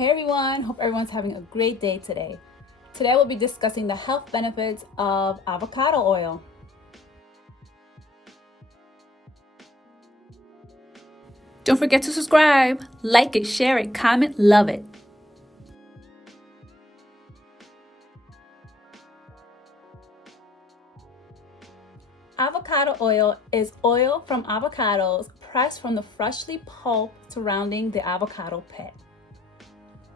Hey everyone, hope everyone's having a great day today. Today we'll be discussing the health benefits of avocado oil. Don't forget to subscribe, like it, share it, comment, love it. Avocado oil is oil from avocados pressed from the freshly pulped surrounding the avocado pit.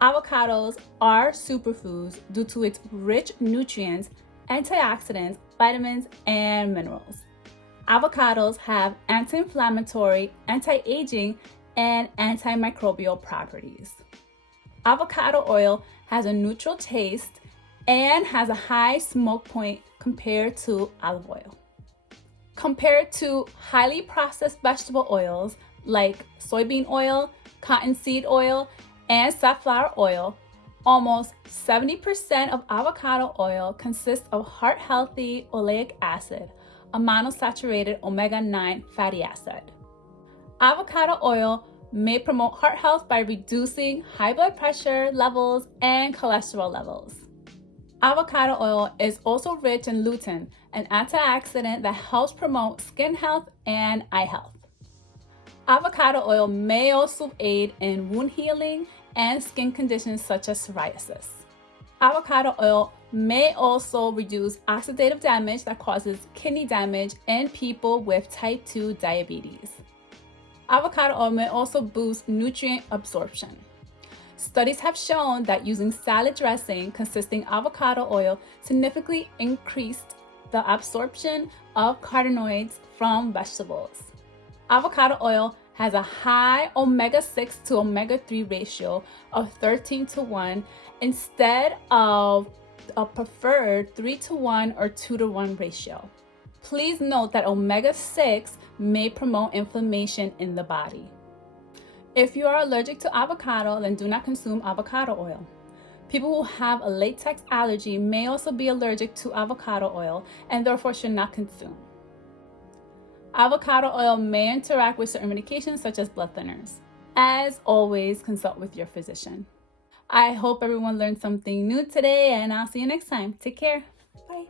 Avocados are superfoods due to its rich nutrients, antioxidants, vitamins, and minerals. Avocados have anti-inflammatory, anti-aging, and antimicrobial properties. Avocado oil has a neutral taste and has a high smoke point compared to olive oil. Compared to highly processed vegetable oils like soybean oil, cottonseed oil, and safflower oil, almost 70% of avocado oil consists of heart-healthy oleic acid, a monosaturated omega-9 fatty acid. Avocado oil may promote heart health by reducing high blood pressure levels and cholesterol levels. Avocado oil is also rich in lutein, an antioxidant that helps promote skin health and eye health. Avocado oil may also aid in wound healing and skin conditions such as psoriasis. Avocado oil may also reduce oxidative damage that causes kidney damage in people with type 2 diabetes. Avocado oil may also boost nutrient absorption. Studies have shown that using salad dressing consisting avocado oil significantly increased the absorption of carotenoids from vegetables. Avocado oil has a high omega-6 to omega-3 ratio of 13:1 instead of a preferred 3:1 or 2:1 ratio. Please note that omega-6 may promote inflammation in the body. If you are allergic to avocado, then do not consume avocado oil. People who have a latex allergy may also be allergic to avocado oil and therefore should not consume. Avocado oil may interact with certain medications such as blood thinners. As always, consult with your physician. I hope everyone learned something new today, and I'll see you next time. Take care. Bye.